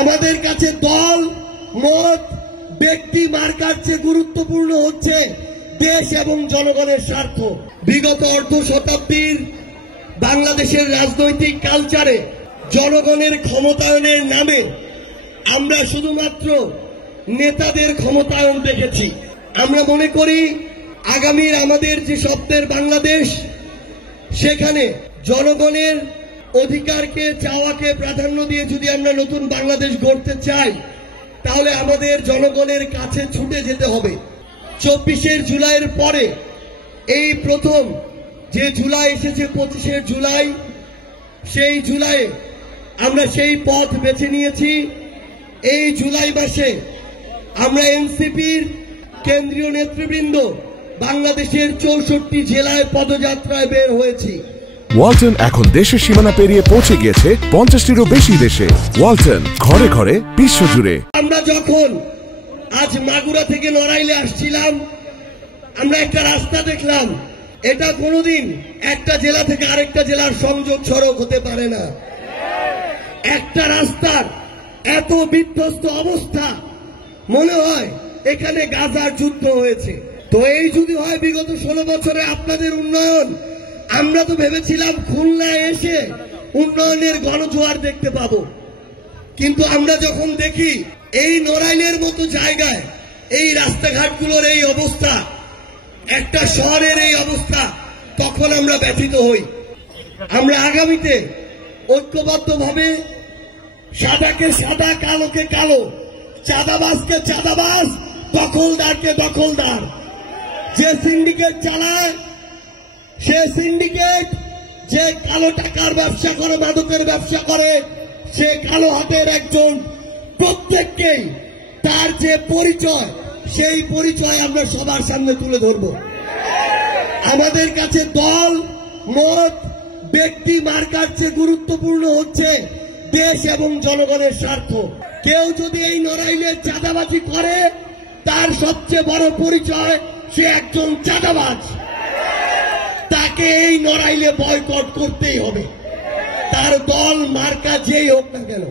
আমাদের কাছে দল মত ব্যক্তি মার্কার চেয়ে গুরুত্বপূর্ণ হচ্ছে দেশ এবং জনগণের স্বার্থ। বিগত অর্ধ শতাব্দীর বাংলাদেশের রাজনৈতিক কালচারে জনগণের ক্ষমতায়নের নামে আমরা শুধুমাত্র নেতাদের ক্ষমতায়ন দেখেছি। আমরা মনে করি আগামীর আমাদের যে স্বপ্নের বাংলাদেশ, সেখানে জনগণের অধিকারকে চাওয়াকে প্রাধান্য দিয়ে যদি আমরা নতুন বাংলাদেশ গড়তে চাই, তাহলে আমাদের জনগণের কাছে ছুটে যেতে হবে। 24শে জুলাইয়ের পরে এই প্রথম যে জুলাই এসেছে, 25শে জুলাই, সেই জুলাইয়ে আমরা সেই পথ বেছে নিয়েছি। এই জুলাই মাসে আমরা এনসিপির কেন্দ্রীয় নেতৃবৃন্দ বাংলাদেশের 64 জেলায় পদযাত্রায় বের হয়েছি। ওয়ালটন এখন দেশের সীমানা পেরিয়ে পৌঁছে গিয়েছে 50টিরও বেশি দেশে। ওয়ালটন, ঘরে ঘরে, বিশ্বজুড়ে। আমরা যখন আজ মাগুরা থেকে নড়াইলে আসছিলাম, আমরা একটা রাস্তা দেখলাম। এটা কোনোদিন একটা জেলা থেকে আরেকটা জেলার সংযোগ সড়ক হতে পারে না। একটা রাস্তার এত বিধ্বস্ত অবস্থা, মনে হয় এখানে গাজার যুদ্ধ হয়েছে। তো এই যদি হয় বিগত 16 বছরে আপনাদের উন্নয়ন, আমরা তো ভেবেছিলাম খুলনায় এসে উন্নয়নের গণজোয়ার দেখতে পাবো, কিন্তু আমরা যখন দেখি এই নড়াইলের মতো জায়গায় এই রাস্তাঘাটগুলোর এই অবস্থা, একটা শহরের এই অবস্থা, তখন আমরা ব্যথিত হই। আমরা আগামীতে ঐক্যবদ্ধভাবে সাদাকে সাদা, কালোকে কালো, চাঁদাবাজকে চাঁদাবাজ, দখলদারকে দখলদার, যে সিন্ডিকেট চালায় সে সিন্ডিকেট, যে কালো টাকার ব্যবসা করে, মাদকের ব্যবসা করে, সে কালো হাতের একজন, প্রত্যেককেই তার যে পরিচয়, সেই পরিচয় আমরা সবার সামনে তুলে ধরব। আমাদের কাছে দল মত ব্যক্তি মার্কার চেয়ে গুরুত্বপূর্ণ হচ্ছে দেশ এবং জনগণের স্বার্থ। কেউ যদি এই নড়াইলে চাঁদাবাজি করে, তার সবচেয়ে বড় পরিচয় সে একজন চাঁদাবাজ। তাকে এই নড়াইলে বয়কট করতেই হবে, তার দল মার্কা যেই হোক না কেন।